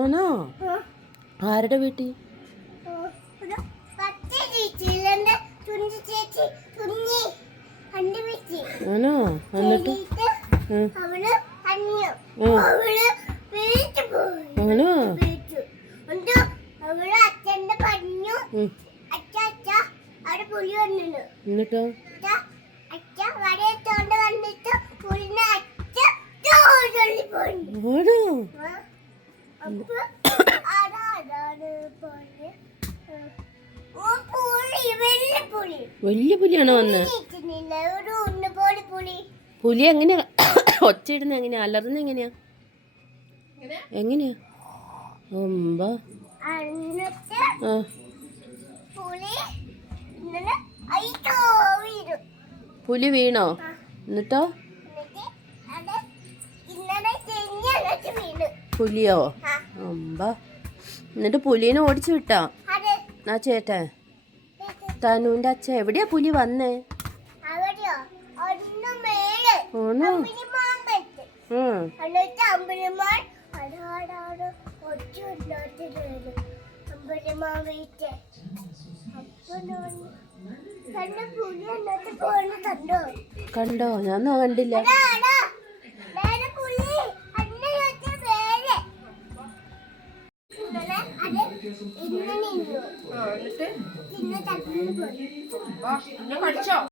ആണോ? ആരുടെ വീട്ടിൽ? ആണോ? എന്നിട്ട് ആണോ? എന്നിട്ടോ? വലിയ പുലിയാണോ വന്ന്? പുലി എങ്ങനെയാ ഒച്ചയിടുന്ന? എങ്ങനെയാ അലറുന്ന? എങ്ങനെയാ എങ്ങനെയാ? പുലി വീണോ? എന്നിട്ടോ? പുലിയോ? എന്നിട്ട് പുലിനെ ഓടിച്ചു വിട്ടോ? ആ ചേട്ടൻ തനുവിന്റെ അച്ഛൻ. എവിടെയാ പുലി വന്നേ? കണ്ടോ? ഞാൻ കണ്ടില്ല. പഠിച്ചോ?